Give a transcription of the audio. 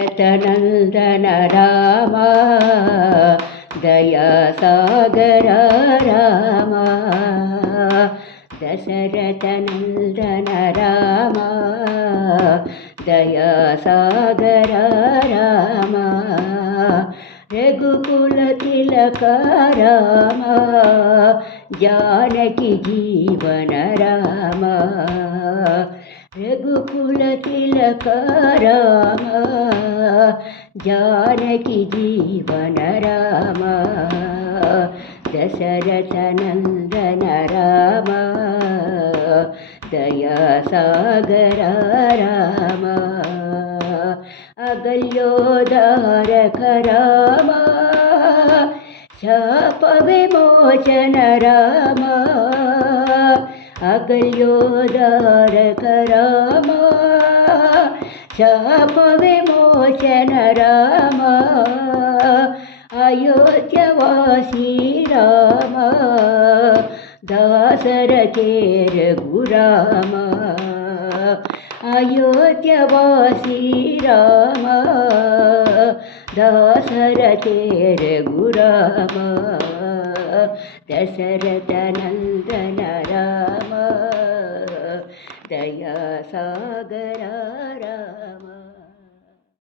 दशरथनन्दन राम दयासागर राम दशरथनन्दन राम दयासागर राम रघुकुलतिलक राम जानकी जीवन राम रघुकुलतिलक राम जानकी जीवन राम दशरथनन्दन राम दयासागर राम अगल्योद्धारक राम शाप विमोचन राम अगल्योद्धारक राम शाप विमोचन राम अयोध्यवासी राम दासरथे रघुराम अयोध्यवासी राम दासरथे रघुराम दशरथनन्दन राम दयासागर राम।